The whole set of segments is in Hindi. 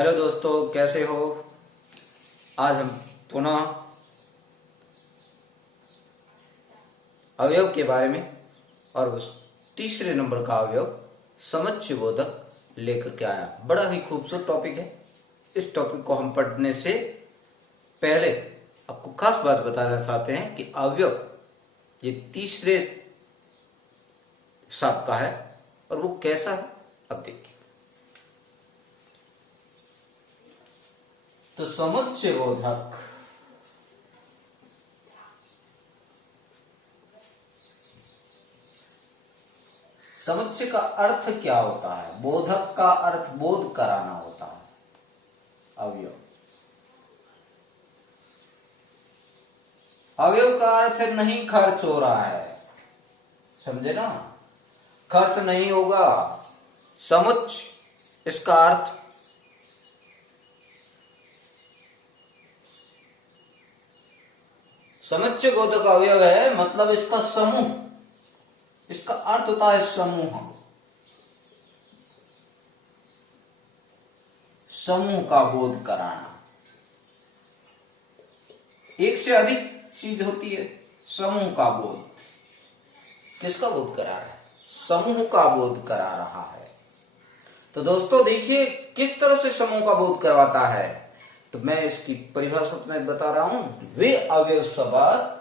हेलो दोस्तों, कैसे हो। आज हम पुनः अवयव के बारे में और उस तीसरे नंबर का अवयव समुच्चय बोधक लेकर के आया। बड़ा ही खूबसूरत टॉपिक है। इस टॉपिक को हम पढ़ने से पहले आपको खास बात बताना चाहते हैं कि अवयव ये तीसरे हिसाब का है और वो कैसा है अब देखिए। तो समुच्चय बोधक समुच्चय का अर्थ क्या होता है? बोधक का अर्थ बोध कराना होता है। अवयव का अर्थ नहीं खर्च हो रहा है, समझे ना। खर्च नहीं होगा। समुच्चय इसका अर्थ समुच्चय बोधक अवयव है, मतलब इसका समूह। इसका अर्थ होता है समूह। समूह का बोध कराना। एक से अधिक चीज होती है। समूह का बोध किसका बोध करा रहा है? समूह का बोध करा रहा है। तो दोस्तों देखिए किस तरह से समूह का बोध करवाता है। तो मैं इसकी परिभाषा में बता रहा हूं। वे अवयव शब्द,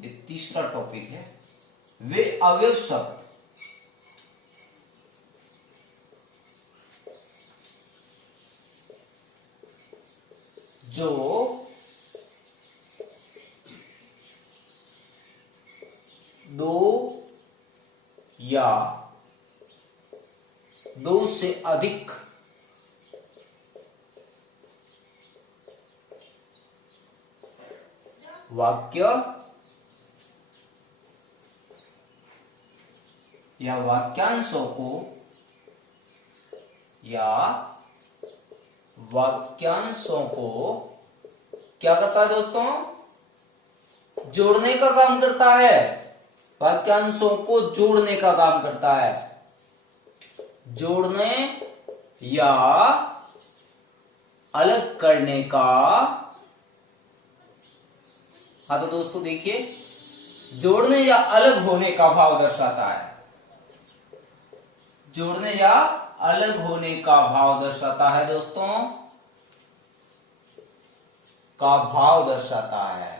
ये तीसरा टॉपिक है। वे अवयव शब्द जो दो या दो से अधिक वाक्य या वाक्यांशों को क्या करता है दोस्तों? जोड़ने का काम करता है। वाक्यांशों को जोड़ने का काम करता है। जोड़ने या अलग करने का। हाँ तो दोस्तों देखिए, जोड़ने या अलग होने का भाव दर्शाता है। जोड़ने या अलग होने का भाव दर्शाता है दोस्तों, का भाव दर्शाता है।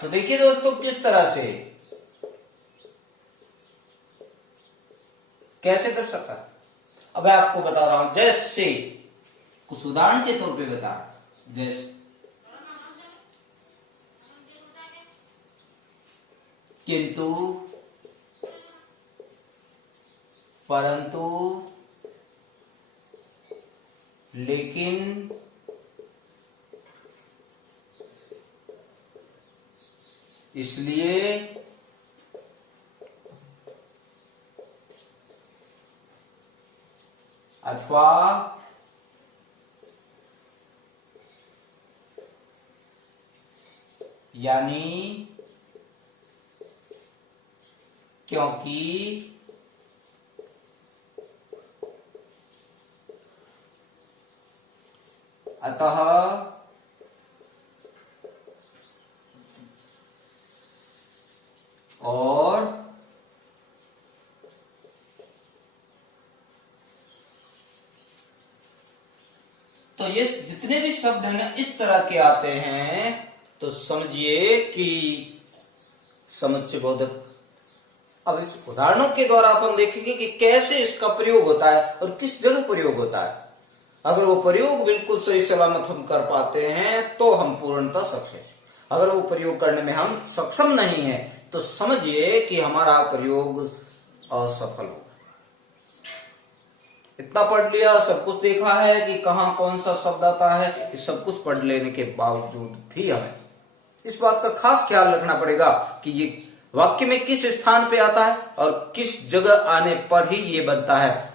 तो देखिए दोस्तों किस तरह से, कैसे दर्शाता है। अब मैं आपको बता रहा हूं। जैसे कुछ उदाहरण के तौर पे बता रहा हूं। जैसे किंतु, परंतु, लेकिन, इसलिए, अथवा, यानी, क्योंकि, अतः, और, तो ये जितने भी शब्द हैं ना इस तरह के आते हैं, तो समझिए कि समुच्चय बोधक। अब इस उदाहरणों के द्वारा अपन देखेंगे कि कैसे इसका प्रयोग होता है और किस जगह प्रयोग होता है। अगर वो प्रयोग बिल्कुल सही सलामत हम कर पाते हैं तो हम पूर्णतः सक्सेस। अगर वो प्रयोग करने में हम सक्षम नहीं है तो समझिए कि हमारा प्रयोग असफल होगा। इतना पढ़ लिया, सब कुछ देखा है कि कहाँ कौन सा शब्द आता है, सब कुछ पढ़ लेने के बावजूद भी हमें इस बात का खास ख्याल रखना पड़ेगा कि ये वाक्य में किस स्थान पे आता है और किस जगह आने पर ही ये बनता है।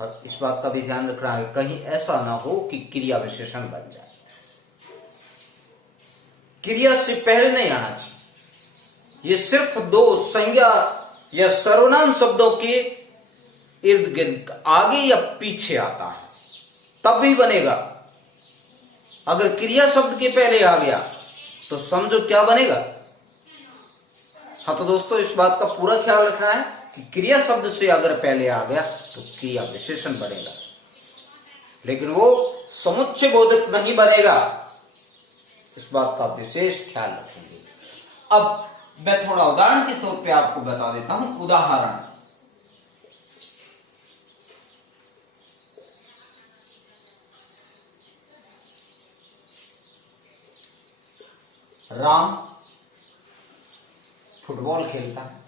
और इस बात का भी ध्यान रखना है कहीं ऐसा ना हो कि क्रिया विशेषण बन जाए। क्रिया से पहले नहीं आना चाहिए। ये सिर्फ दो संज्ञा या सर्वनाम शब्दों के इर्द गिर्द आगे या पीछे आता है। तब भी बनेगा। अगर क्रिया शब्द के पहले आ गया तो समझो क्या बनेगा। हाँ तो दोस्तों इस बात का पूरा ख्याल रखना है कि क्रिया शब्द से अगर पहले आ गया तो क्रिया विशेषण बनेगा, लेकिन वो समुच्चय बोधक नहीं बनेगा। इस बात का विशेष ख्याल रखेंगे। अब मैं थोड़ा उदाहरण के तौर पे आपको बता देता हूं। उदाहरण, राम फुटबॉल खेलता है।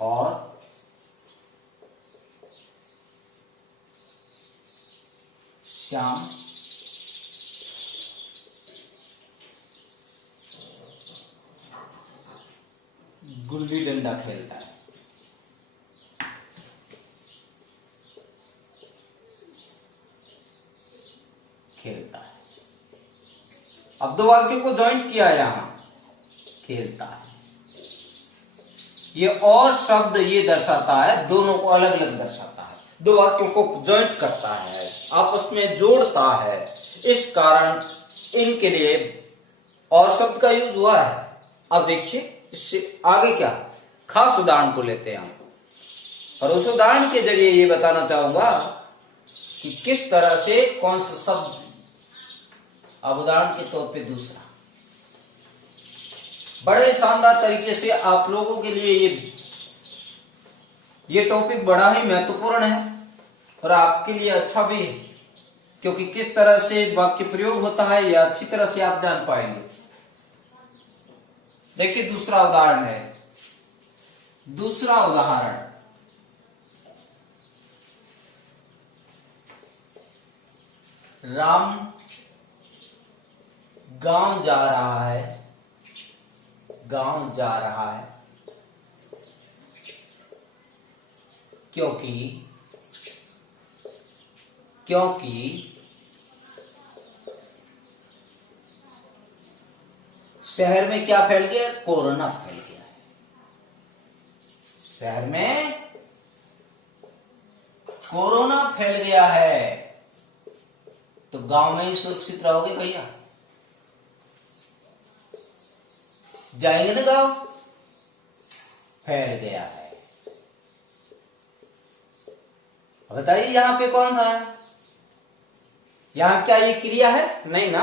और श्याम गुल्ली डंडा खेलता है। अब दो वाक्यों को ज्वाइंट किया यहां, खेलता है। ये और शब्द ये दर्शाता है, दोनों को अलग अलग दर्शाता है, दो वाक्यों को ज्वाइंट करता है, आपस में जोड़ता है। इस कारण इनके लिए और शब्द का यूज हुआ है। अब देखिए इससे आगे क्या खास उदाहरण को लेते हैं और उस उदाहरण के जरिए ये बताना चाहूंगा कि किस तरह से कौन सा शब्द। अब उदाहरण के तौर पे दूसरा, बड़े शानदार तरीके से आप लोगों के लिए ये टॉपिक बड़ा ही महत्वपूर्ण है और आपके लिए अच्छा भी है, क्योंकि किस तरह से वाक्य प्रयोग होता है यह अच्छी तरह से आप जान पाएंगे। देखिए दूसरा उदाहरण है। दूसरा उदाहरण, राम गांव जा रहा है। गांव जा रहा है क्योंकि शहर में क्या फैल गया? कोरोना फैल गया है। शहर में कोरोना फैल गया है तो गांव में ही सुरक्षित रहोगे भैया? जाएंगे ना गांव? फैल गया है। बताइए यहां पे कौन सा है? यहां क्या ये क्रिया है? नहीं ना।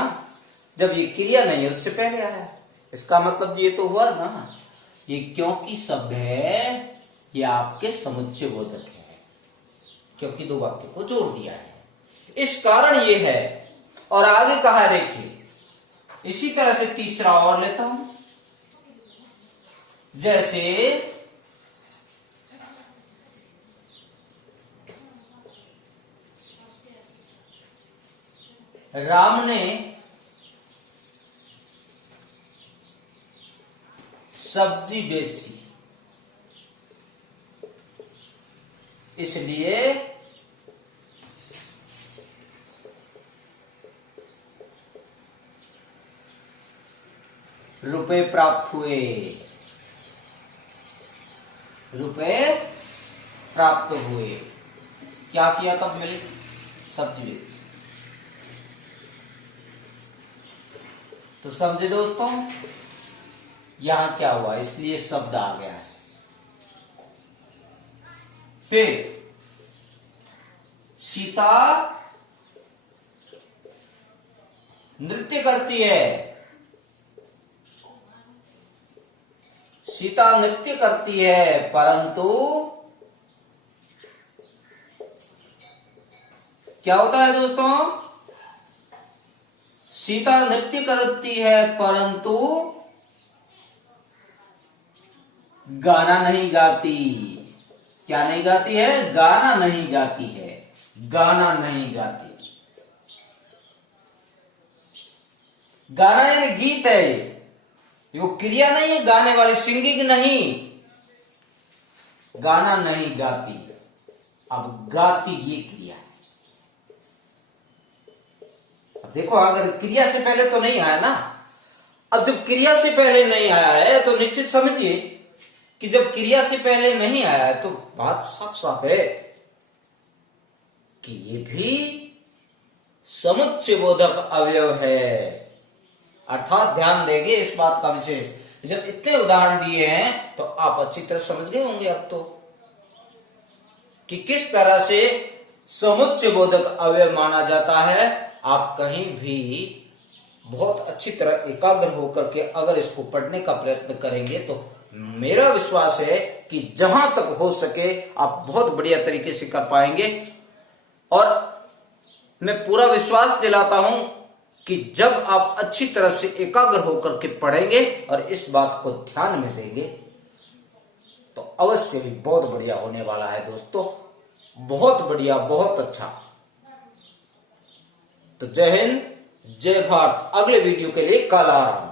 जब ये क्रिया नहीं है उससे पहले आया है, इसका मतलब ये तो हुआ ना, ये क्योंकि शब्द है, ये आपके समुच्चय बोधक है, क्योंकि दो वाक्य को जोड़ दिया है, इस कारण ये है। और आगे कहा देखिए, इसी तरह से तीसरा और लेता हूं। जैसे राम ने सब्जी बेची, इसलिए रुपए प्राप्त हुए। रुपए प्राप्त हुए। क्या किया तब? मिली सब्जी बेची। तो समझे दोस्तों यहां क्या हुआ, इसलिए शब्द आ गया है। फिर सीता नृत्य करती है। सीता नृत्य करती है परंतु क्या होता है दोस्तों? सीता नृत्य करती है परंतु गाना नहीं गाती। क्या नहीं गाती है? गाना नहीं गाती है। गाना नहीं गाती। गाना यानी गीत है, ये वो क्रिया नहीं है गाने वाली, सिंगिंग नहीं। गाना नहीं गाती, अब गाती ये क्रिया है। अब देखो अगर क्रिया से पहले तो नहीं आया ना, अब जब क्रिया से पहले नहीं आया है तो निश्चित समझिए कि जब क्रिया से पहले नहीं आया है तो बात साफ साफ है कि ये भी समुच्चय बोधक अवयव है। अर्थात ध्यान देंगे इस बात का विशेष। जब इतने उदाहरण दिए हैं तो आप अच्छी तरह समझ गए होंगे अब तो कि किस तरह से समुच्चय बोधक अवयव माना जाता है। आप कहीं भी बहुत अच्छी तरह एकाग्र होकर के अगर इसको पढ़ने का प्रयत्न करेंगे तो मेरा विश्वास है कि जहां तक हो सके आप बहुत बढ़िया तरीके से कर पाएंगे। और मैं पूरा विश्वास दिलाता हूं कि जब आप अच्छी तरह से एकाग्र होकर के पढ़ेंगे और इस बात को ध्यान में देंगे तो अवश्य ही बहुत बढ़िया होने वाला है दोस्तों, बहुत बढ़िया, बहुत अच्छा। तो जय हिंद, जय भारत। अगले वीडियो के लिए कल आ रहा हूं।